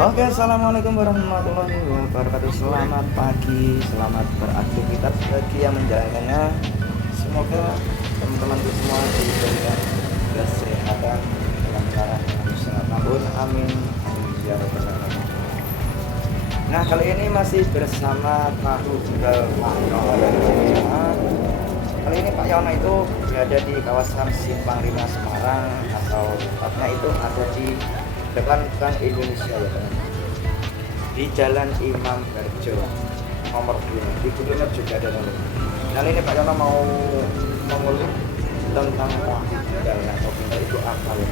Oke, assalamualaikum warahmatullahi wabarakatuh. Selamat pagi, selamat beraktivitas bagi yang menjalankannya. Semoga teman-teman semua diberikan kesehatan dalam keadaan sehat. Amin, amin, amin ya rabbal alamin. Nah, kali ini masih bersama Tahu Tinggal Pak Yono dan Jemaah. Kali ini Pak Yono itu berada di kawasan Simpang 5 Semarang, atau tepatnya itu ada di depan Bank Indonesia ya teman, di Jalan Imam Barjo nomor 2. Di Kuningan juga ada teman. Kali ini Pak Yono mau mengulik tentang tahu tinggal. Nah, tahu tinggal itu apa ya?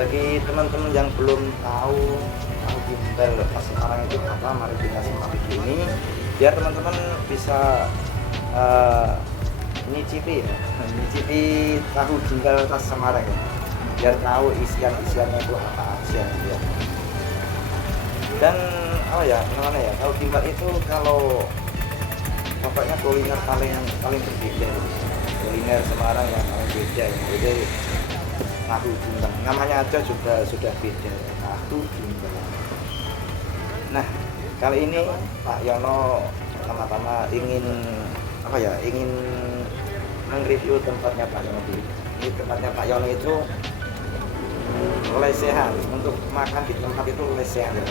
Bagi teman-teman yang belum tahu tahu tinggal khas Semarang itu apa, mari kita simak video ini biar teman-teman bisa nyicipi ya, nyicipi tahu tinggal khas Semarang ya, biar tahu isiannya itu apa aja ya. Dan apa ya namanya ya, tahu tinggal itu kalau pokoknya kuliner paling paling berbeda, kuliner Semarang yang paling beda ya. Jadi tahu tinggal namanya aja juga sudah beda, tahu tinggal. Nah, kali ini Pak Yono pertama-tama ingin apa ya, ingin mereview tempatnya Pak Yono. Ini tempatnya Pak Yono itu lesehan, untuk makan di tempat itu lesehan ya.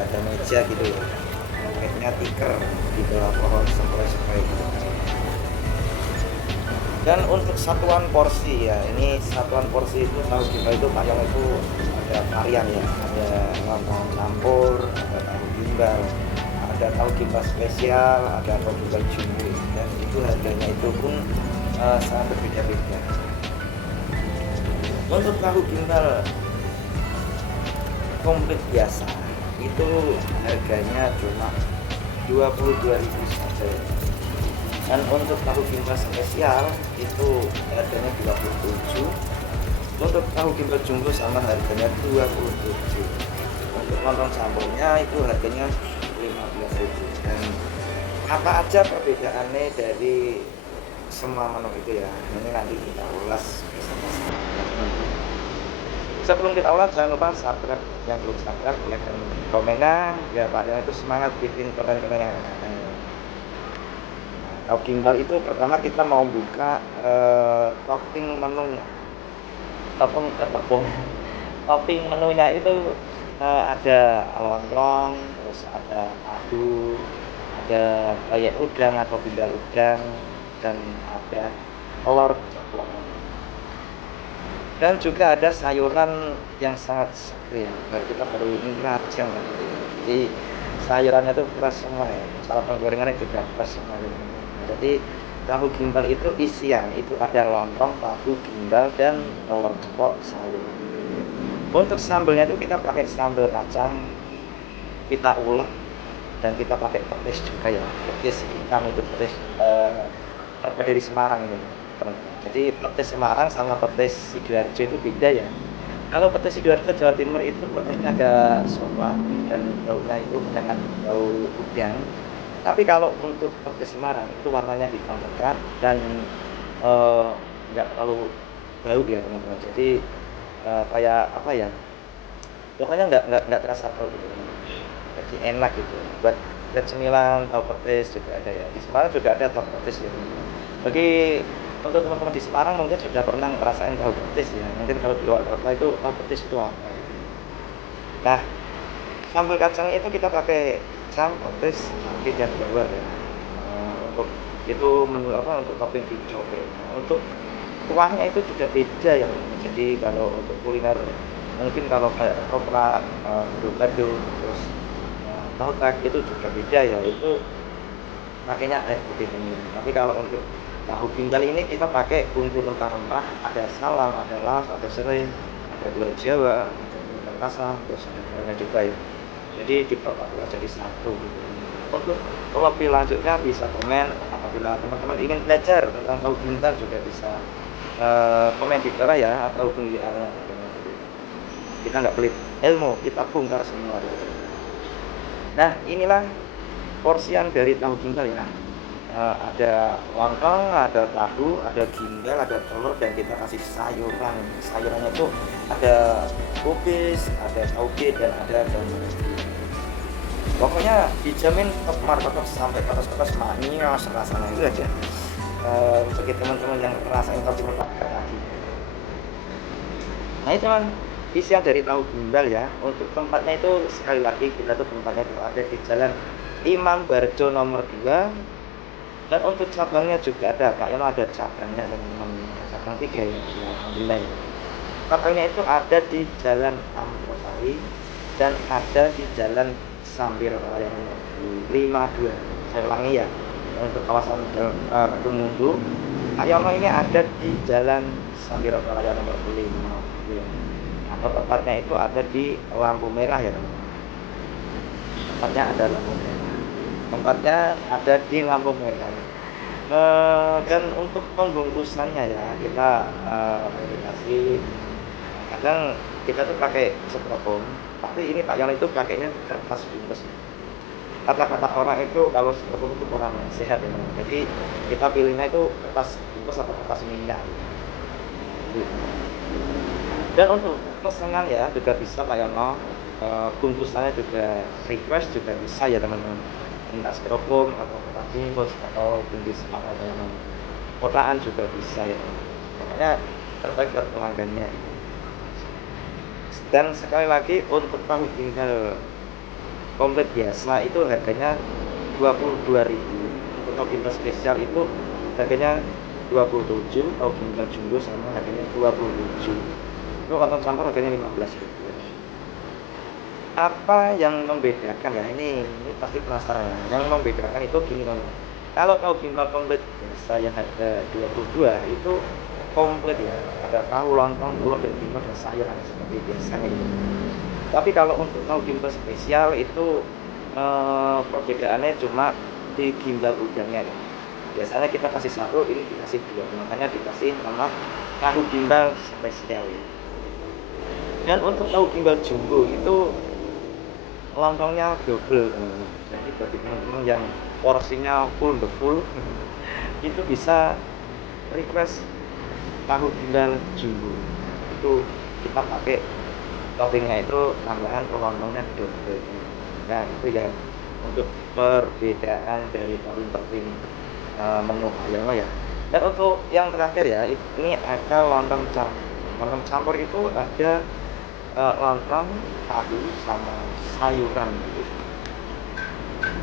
Ada meja gitu ya, kayaknya tikar di bawah pohon sepoi-sepoi gitu. Dan untuk satuan porsi ya, ini satuan porsi itu tahu gimbal itu Pak Yono itu ada varian ya, ada lontong campur, ada tahu gimbal, ada tahu gimbal spesial, ada tahu gimbal jumbo, dan itu harganya itu pun sangat berbeda-beda. Untuk tahu gimbal komplit biasa itu harganya cuma 22.000 saja ya. Dan untuk tahu gimbal spesial itu harganya 27. Untuk tahu gimbal jumbo sama harganya 27. Untuk lontong campurnya itu harganya 15.000. Dan apa aja perbedaannya dari semua menu itu ya, ini nanti kita ulas bersama-sama. Sebelum kita ulas, jangan lupa subscribe yang belum subscribe, like dan komennya biar Pak Yono itu semangat bikin konten-konten yang akan. Tahu gimbal itu pertama kita mau buka topping menunya. Topping menunya itu ada lontong, terus ada tahu, ada kayak udang atau gimbal udang, dan ada telur ceplok. Dan juga ada sayuran yang sangat segar ya, kita baru ini rajang kan. Jadi sayurannya itu fresh semua ya, salah penggorengannya juga fresh semua gitu. Jadi tahu gimbal itu isian itu ada lontong, tahu gimbal, dan telur ceplok sayur. Untuk sambelnya itu kita pakai sambal kacang, kita ulek, dan kita pakai petis juga ya, petis hitam itu petis dari Semarang ini. Jadi petis Semarang sama petis Sidoarjo itu beda ya. Kalau petis Sidoarjo Jawa Timur itu petisnya agak sopan dan baunya itu menyengat, bau udang. Tapi kalau untuk petis Semarang itu warnanya hitam pekat dan nggak terlalu bau ya teman-teman. Jadi kayak apa ya? Pokoknya nggak terasa bau gitu. Jadi enak gitu. Buat cemilan tahu petis juga ada ya. Di Semarang juga ada tahu petis ya. Bagi untuk teman-teman di Semarang mungkin sudah pernah ngerasain tahu petis ya. Mungkin kalau di luar kota itu tahu petis itu apa. Nah, sambal kacangnya itu kita pakai kacang, petis, cabai, dan bawang ya. Untuk itu menu apa, untuk topping dicoba. Untuk kuahnya itu juga beda ya. Jadi kalau untuk kuliner mungkin kalau kayak ketoprak, gado-gado, terus tahu tak itu juga beda ya. Itu pakainya putih ini. Tapi kalau untuk tahu gimbal ini kita pakai unsur rempah-rempah, ada salam, ada las, ada serai, ada gula Jawa, ada gula kasar, terus ada juga ya. Jadi diperpadukan jadi satu gitu. Untuk lebih lanjutnya bisa komen, apabila teman-teman ingin belajar tentang tahu gimbal juga bisa komen di bawah ya, atau hubungi kita nggak pelit ilmu, kita bongkar semua gitu. Nah, inilah porsian dari tahu gimbal ya. Ada lontong, ada tahu, ada gimbal, ada telur, dan kita kasih sayuran. Sayurannya itu ada kubis, ada tauge, dan ada daun Pokoknya dijamin top martabak sampai ke atas manios rasanya itu aja. Bagi teman-teman yang ngerasain kopi martabak lagi. Nah itu kan isian dari tahu gimbal ya. Untuk tempatnya itu sekali lagi kita tuh tempatnya itu ada di Jalan Imam Barjo nomor 2. Dan untuk cabangnya juga ada, kayaknya ada cabangnya dan cabang 3 ya, alhamdulillah ya. Cabangnya itu ada di Jalan Amrosari dan ada di Jalan Sambir Raya 52. Saya ulangi ya, untuk kawasan Kedung Mundu, Ayono ini ada di Jalan Sambir Raya nomor 52. Atau tepatnya itu ada di lampu merah ya teman. Tempatnya ada lampu merah. Tempatnya ada di lampu merah. Dan untuk pembungkusannya ya kita dikasih, kadang kita tuh pakai styrofoam, tapi ini Pak Yono itu pakainya kertas bungkus. Kata-kata orang itu kalau styrofoam itu kurang sehat ya, jadi kita pilihnya itu kertas bungkus atau kertas minyak. Dan untuk pesanan ya juga bisa Pak Yono, bungkusannya juga request juga bisa ya teman-teman, minta styrofoam atau kertas bungkus atau bungkus makanan kotaan juga bisa ya, pokoknya tergantung pelanggannya. Dan sekali lagi untuk tahu tinggal komplit biasa itu harganya 22.000. Untuk tahu tinggal spesial itu harganya 27, tahu tinggal jumbo sama harganya 27. Itu kantong campur harganya 15.000. Apa yang membedakan ya, ini pasti penasaran ya. Yang membedakan itu gini kan, kalau tahu tinggal komplit biasa yang harga 22 itu komplit ya, ada tahu, lontong, telur, dan timun dan sayuran seperti biasanya gitu. Tapi kalau untuk tahu gimbal spesial itu perbedaannya cuma di gimbal udangnya ya. Biasanya kita kasih satu, ini dikasih dua, makanya dikasih nama tahu gimbal spesial ya. Dan untuk tahu gimbal jumbo itu lontongnya double, jadi bagi teman-teman yang porsinya full the full itu bisa request tahu gimbal jumbo. Itu kita pakai toppingnya itu tambahan lontongnya double. Nah itu ya untuk perbedaan dari topping menu Ayono ya. Dan untuk yang terakhir ya, ini ada lontong campur. Lontong campur itu ada lontong, tahu sama sayuran gitu.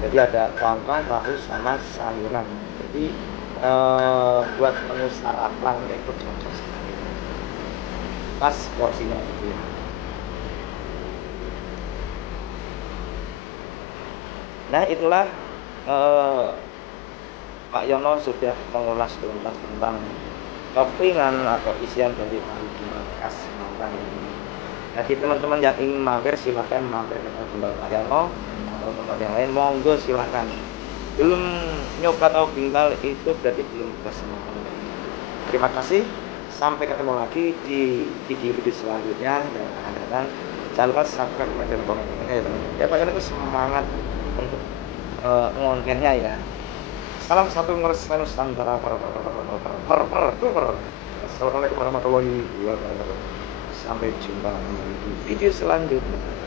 Jadi ada lontong, tahu sama sayuran. Jadi buat menu sarapan itu cocok sekali, pas porsinya gitu ya. Nah itulah Pak Yono sudah mengulas tuntas tentang toppingan atau isian dari tahu gimbal khas Malang ini. Jadi teman-teman yang ingin mampir silahkan mampir ke gimbal Pak Yono atau tempat yang lain, monggo silahkan. Belum nyoba tahu gimbal itu berarti belum puas sama teman-teman. Terima kasih, sampai ketemu lagi di video selanjutnya, dan akan jangan lupa subscribe dan komennya ya teman-teman. Ya Pak Yono itu semangat untuk ngontennya ya. Salam satu Nusantara. Assalamualaikum warahmatullahi wabarakatuh. Sampai jumpa di video selanjutnya.